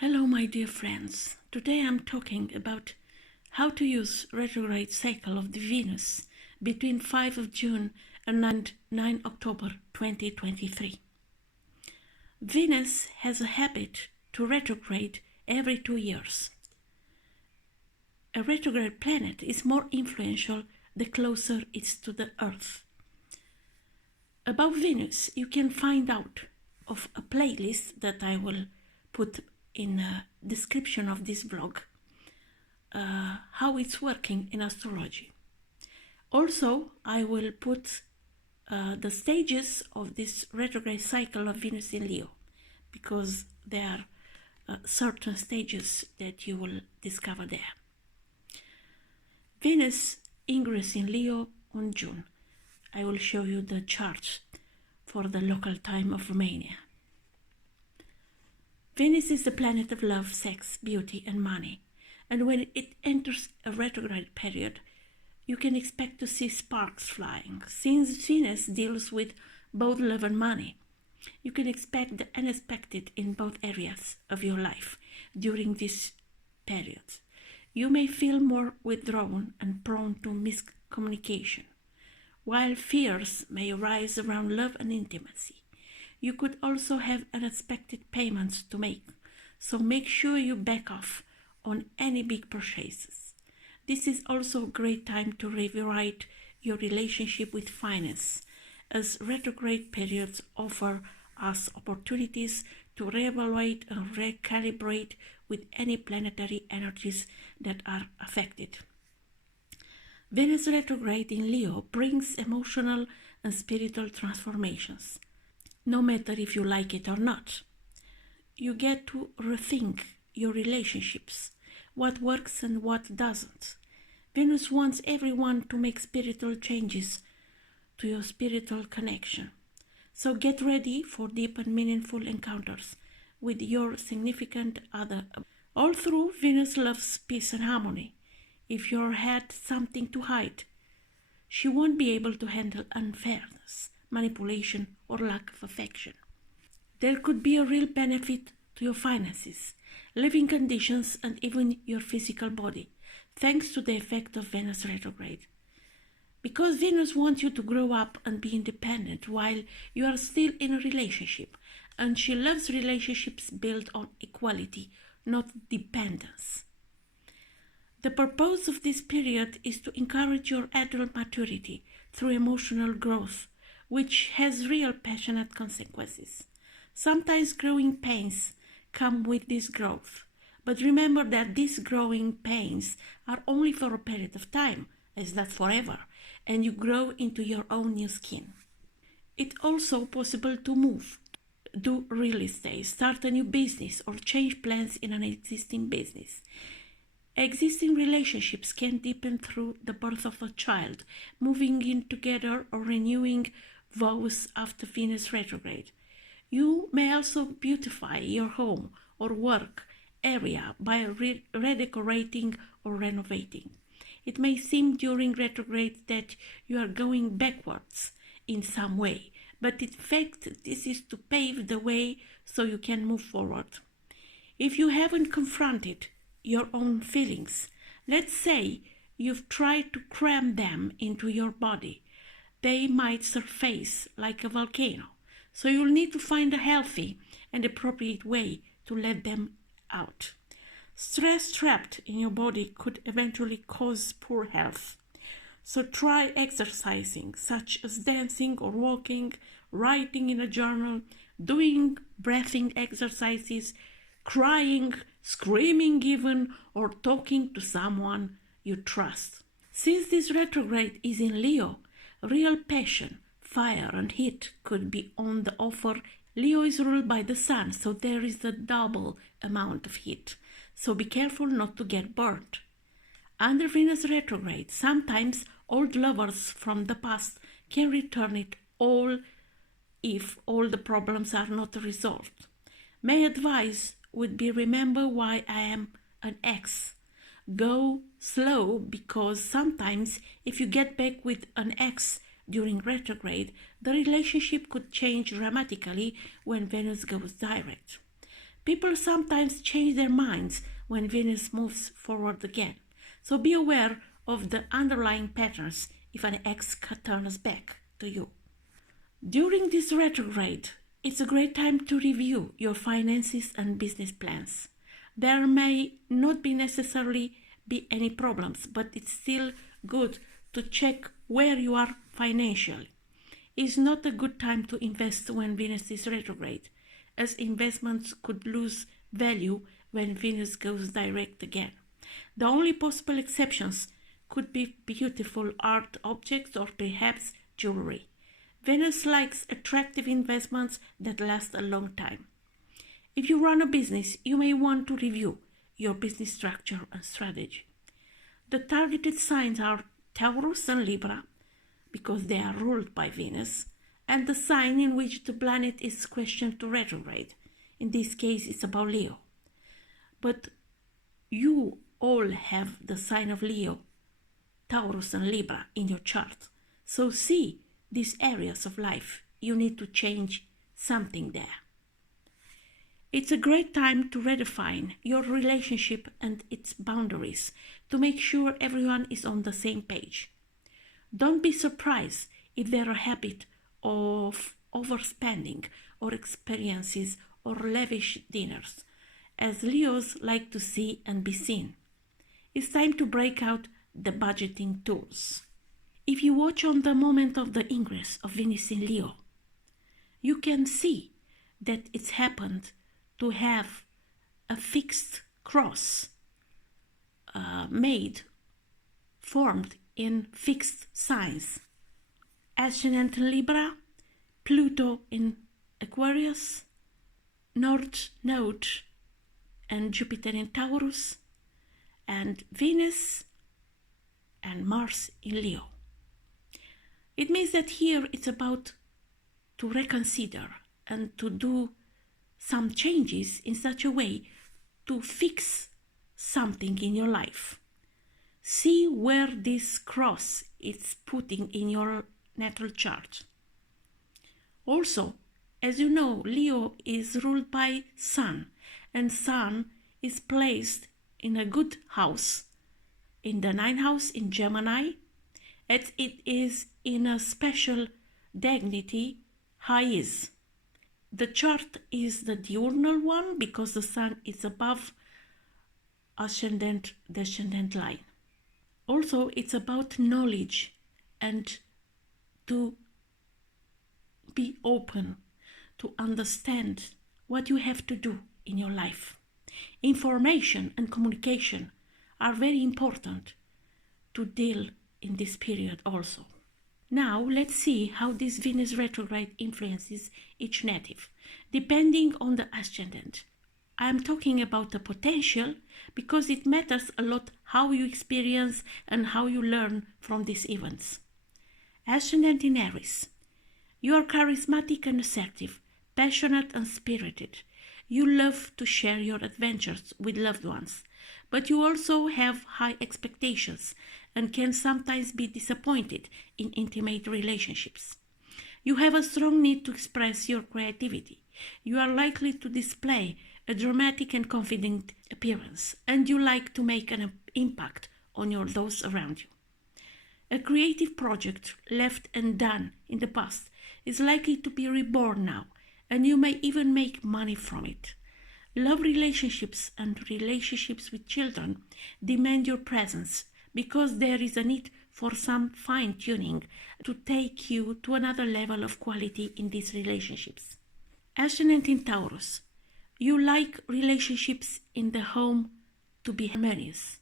Hello my dear friends, today I'm talking about how to use retrograde cycle of the Venus between 5 of June and 9 October 2023. Venus has a habit to retrograde every 2 years. A retrograde planet is more influential the closer it's to the Earth. About Venus, you can find out of a playlist that I will put in the description of this vlog, how it's working in astrology. Also, I will put the stages of this retrograde cycle of Venus in Leo, because there are certain stages that you will discover there. Venus ingress in Leo on June. I will show you the chart for the local time of Romania. Venus is the planet of love, sex, beauty, and money, and when it enters a retrograde period, you can expect to see sparks flying. Since Venus deals with both love and money, you can expect the unexpected in both areas of your life during this period. You may feel more withdrawn and prone to miscommunication, while fears may arise around love and intimacy. You could also have unexpected payments to make, so make sure you back off on any big purchases. This is also a great time to rewrite your relationship with finance, as retrograde periods offer us opportunities to reevaluate and recalibrate with any planetary energies that are affected. Venus retrograde in Leo brings emotional and spiritual transformations. No matter if you like it or not, you get to rethink your relationships, what works and what doesn't. Venus wants everyone to make spiritual changes to your spiritual connection. So get ready for deep and meaningful encounters with your significant other. All through, Venus loves peace and harmony. If you had something to hide, she won't be able to handle unfairness, manipulation, or lack of affection. There could be a real benefit to your finances, living conditions, and even your physical body, thanks to the effect of Venus retrograde. Because Venus wants you to grow up and be independent while you are still in a relationship, and she loves relationships built on equality, not dependence. The purpose of this period is to encourage your adult maturity through emotional growth, which has real passionate consequences. Sometimes growing pains come with this growth, but remember that these growing pains are only for a period of time, as not forever, and you grow into your own new skin. It's also possible to move, do real estate, start a new business, or change plans in an existing business. Existing relationships can deepen through the birth of a child, moving in together, or renewing vows after Venus retrograde. You may also beautify your home or work area by redecorating or renovating. It may seem during retrograde that you are going backwards in some way, but in fact this is to pave the way so you can move forward. If you haven't confronted your own feelings, let's say you've tried to cram them into your body, they might surface like a volcano, so you'll need to find a healthy and appropriate way to let them out. Stress trapped in your body could eventually cause poor health, so try exercising, such as dancing or walking, writing in a journal, doing breathing exercises, crying, screaming even, or talking to someone you trust. Since this retrograde is in Leo, real passion, fire, and heat could be on the offer. Leo is ruled by the sun, so there is a double amount of heat. So be careful not to get burnt. Under Venus retrograde, sometimes old lovers from the past can return it all if all the problems are not resolved. My advice would be, remember why I am an ex. Go slow, because sometimes if you get back with an ex during retrograde, the relationship could change dramatically when Venus goes direct. People sometimes change their minds when Venus moves forward again, so be aware of the underlying patterns if an ex turns back to you. During this retrograde, it's a great time to review your finances and business plans. There may not be necessarily be any problems, but it's still good to check where you are financially. It's not a good time to invest when Venus is retrograde, as investments could lose value when Venus goes direct again. The only possible exceptions could be beautiful art objects or perhaps jewelry. Venus likes attractive investments that last a long time. If you run a business, you may want to review your business structure and strategy. The targeted signs are Taurus and Libra, because they are ruled by Venus, and the sign in which the planet is questioned to retrograde. In this case, it's about Leo. But you all have the sign of Leo, Taurus and Libra in your chart. So see these areas of life. You need to change something there. It's a great time to redefine your relationship and its boundaries to make sure everyone is on the same page. Don't be surprised if there are habits of overspending or experiences or lavish dinners, as Leos like to see and be seen. It's time to break out the budgeting tools. If you watch on the moment of the ingress of Venus in Leo, you can see that it's happened to have a fixed cross formed in fixed signs. Ascendant in Libra, Pluto in Aquarius, North Node and Jupiter in Taurus, and Venus and Mars in Leo. It means that here it's about to reconsider and to do some changes in such a way to fix something in your life. See where this cross is putting in your natal chart. Also, as you know, Leo is ruled by Sun, and Sun is placed in a good house, in the 9th house in Gemini, as it is in a special dignity, highs. The chart is the diurnal one because the Sun is above ascendant, descendant line. Also, it's about knowledge and to be open, to understand what you have to do in your life. Information and communication are very important to deal in this period also. Now let's see how this Venus retrograde influences each native, depending on the ascendant. I am talking about the potential because it matters a lot how you experience and how you learn from these events. Ascendant in Aries. You are charismatic and assertive, passionate and spirited. You love to share your adventures with loved ones, but you also have high expectations and can sometimes be disappointed in intimate relationships. You have a strong need to express your creativity. You are likely to display a dramatic and confident appearance, and you like to make an impact on those around you. A creative project left undone in the past is likely to be reborn now, and you may even make money from it. Love relationships and relationships with children demand your presence because there is a need for some fine-tuning to take you to another level of quality in these relationships. Ascendant in Taurus. You like relationships in the home to be harmonious.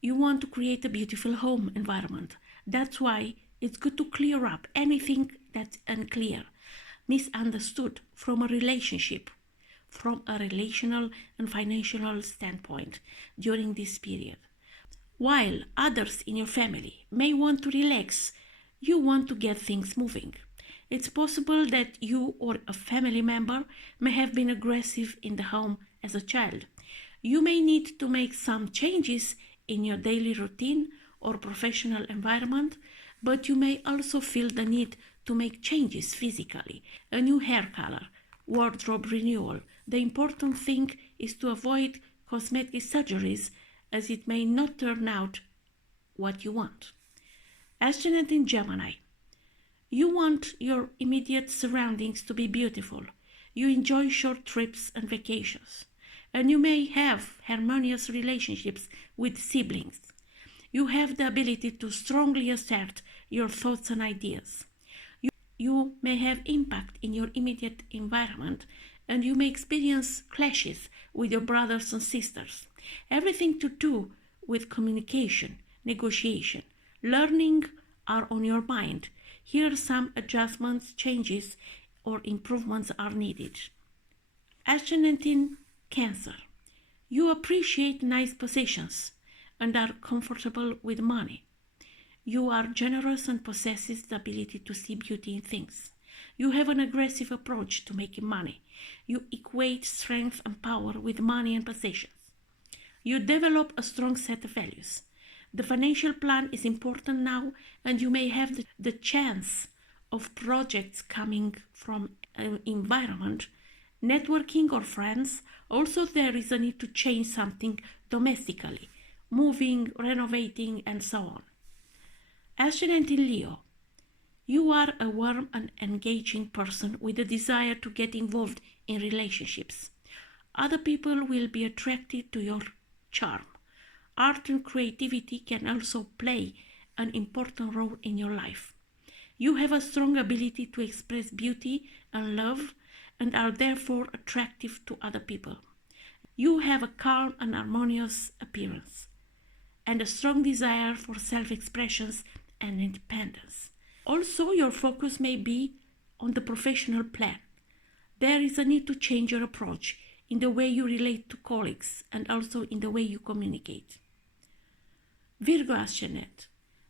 You want to create a beautiful home environment. That's why it's good to clear up anything that's unclear, misunderstood from a relationship, from a relational and financial standpoint during this period. While others in your family may want to relax, you want to get things moving. It's possible that you or a family member may have been aggressive in the home as a child. You may need to make some changes in your daily routine or professional environment, but you may also feel the need to make changes physically, a new hair color, wardrobe renewal, The important thing is to avoid cosmetic surgeries, as it may not turn out what you want. Ascendant in Gemini. You want your immediate surroundings to be beautiful. You enjoy short trips and vacations. And you may have harmonious relationships with siblings. You have the ability to strongly assert your thoughts and ideas. You may have impact in your immediate environment, and you may experience clashes with your brothers and sisters. Everything to do with communication, negotiation, learning are on your mind. Here some adjustments, changes, or improvements are needed. Ascendant in Cancer. You appreciate nice possessions and are comfortable with money. You are generous and possess the ability to see beauty in things. You have an aggressive approach to making money. You equate strength and power with money and possessions. You develop a strong set of values. The financial plan is important now, and you may have the chance of projects coming from an environment, networking or friends. Also, there is a need to change something domestically, moving, renovating, and so on. Ascendant in Leo. You are a warm and engaging person with a desire to get involved in relationships. Other people will be attracted to your charm. Art and creativity can also play an important role in your life. You have a strong ability to express beauty and love and are therefore attractive to other people. You have a calm and harmonious appearance and a strong desire for self-expressions and independence. Also, your focus may be on the professional plan. There is a need to change your approach in the way you relate to colleagues and also in the way you communicate. Virgo Ascendant.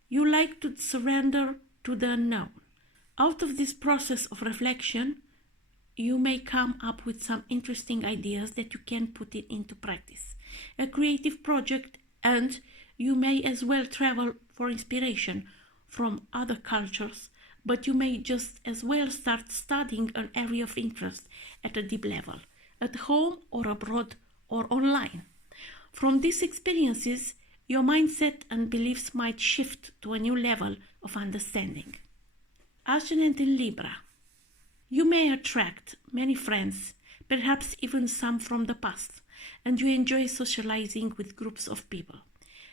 You like to surrender to the unknown. Out of this process of reflection, you may come up with some interesting ideas that you can put it into practice. A creative project, and you may as well travel for inspiration from other cultures, but you may just as well start studying an area of interest at a deep level, at home or abroad or online. From these experiences, your mindset and beliefs might shift to a new level of understanding. Ascendant in Libra. You may attract many friends, perhaps even some from the past, and you enjoy socializing with groups of people.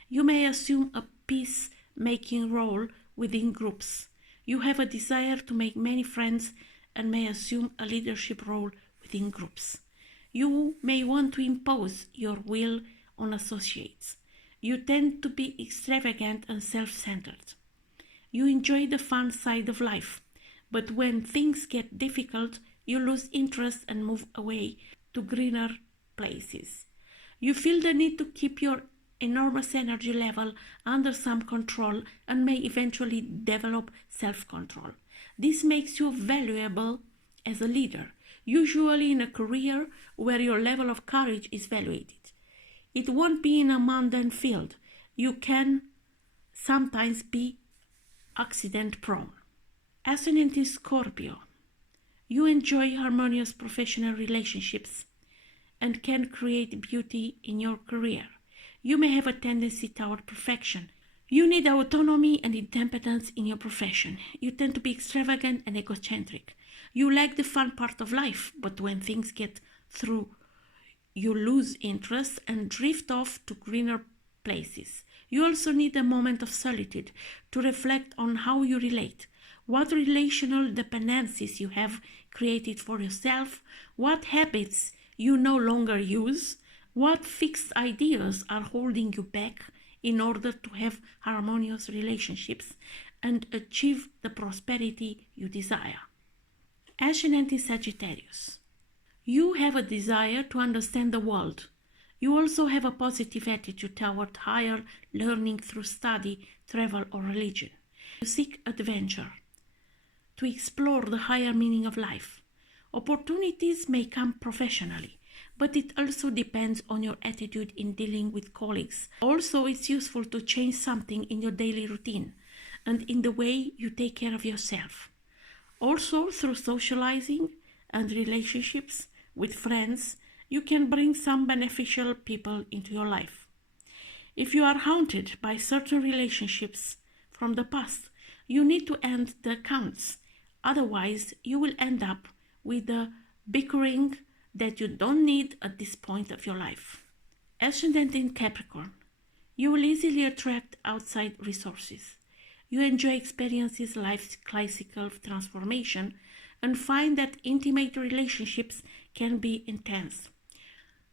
You may assume a peace-making role within groups. You have a desire to make many friends and may assume a leadership role within groups. You may want to impose your will on associates. You tend to be extravagant and self-centered. You enjoy the fun side of life, but when things get difficult, you lose interest and move away to greener places. You feel the need to keep your enormous energy level under some control and may eventually develop self-control. This makes you valuable as a leader, usually in a career where your level of courage is valued. It won't be in a mundane field. You can sometimes be accident-prone. Ascendant in Scorpio. You enjoy harmonious professional relationships and can create beauty in your career. You may have a tendency toward perfection. You need autonomy and independence in your profession. You tend to be extravagant and egocentric. You like the fun part of life, but when things get through, you lose interest and drift off to greener places. You also need a moment of solitude to reflect on how you relate, what relational dependencies you have created for yourself, what habits you no longer use, what fixed ideas are holding you back in order to have harmonious relationships and achieve the prosperity you desire. Ascendant in Sagittarius. You have a desire to understand the world. You also have a positive attitude toward higher learning through study, travel, or religion. You seek adventure to explore the higher meaning of life. Opportunities may come professionally, but it also depends on your attitude in dealing with colleagues. Also, it's useful to change something in your daily routine and in the way you take care of yourself. Also, through socializing and relationships, with friends, you can bring some beneficial people into your life. If you are haunted by certain relationships from the past, you need to end the accounts. Otherwise, you will end up with a bickering that you don't need at this point of your life. Ascendant in Capricorn. You will easily attract outside resources. You enjoy experiences life's classical transformation and find that intimate relationships can be intense.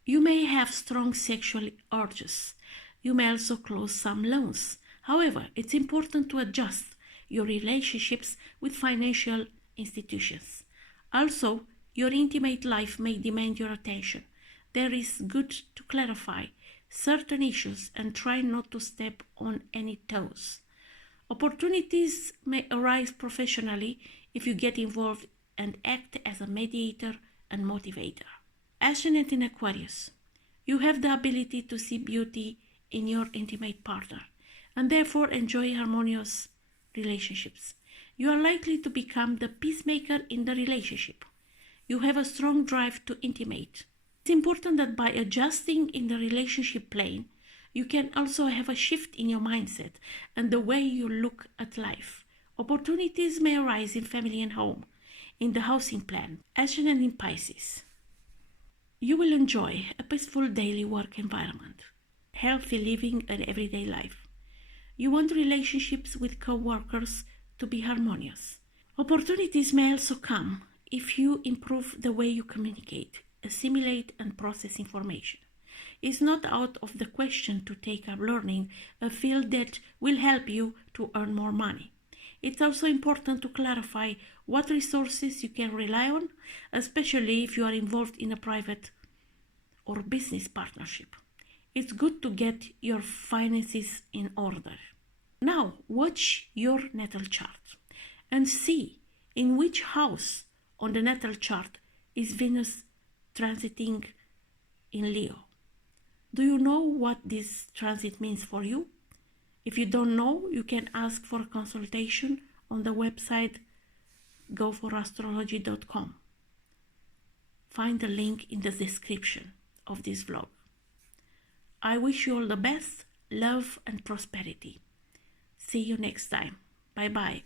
You may have strong sexual urges. You may also close some loans. However, it's important to adjust your relationships with financial institutions. Also, your intimate life may demand your attention. There is good to clarify certain issues and try not to step on any toes. Opportunities may arise professionally if you get involved and act as a mediator and motivator. Ascendant in Aquarius. You have the ability to see beauty in your intimate partner and therefore enjoy harmonious relationships. You are likely to become the peacemaker in the relationship. You have a strong drive to intimate. It's important that by adjusting in the relationship plane, you can also have a shift in your mindset and the way you look at life. Opportunities may arise in family and home, in the housing plan. Ascendant in Pisces. You will enjoy a peaceful daily work environment, healthy living and everyday life. You want relationships with co-workers to be harmonious. Opportunities may also come if you improve the way you communicate, assimilate and process information. It's not out of the question to take up learning a field that will help you to earn more money. It's also important to clarify what resources you can rely on, especially if you are involved in a private or business partnership. It's good to get your finances in order. Now, watch your natal chart and see in which house on the natal chart is Venus transiting in Leo. Do you know what this transit means for you? If you don't know, you can ask for a consultation on the website gofораstrology.com. Find the link in the description of this vlog. I wish you all the best, love and prosperity. See you next time. Bye bye.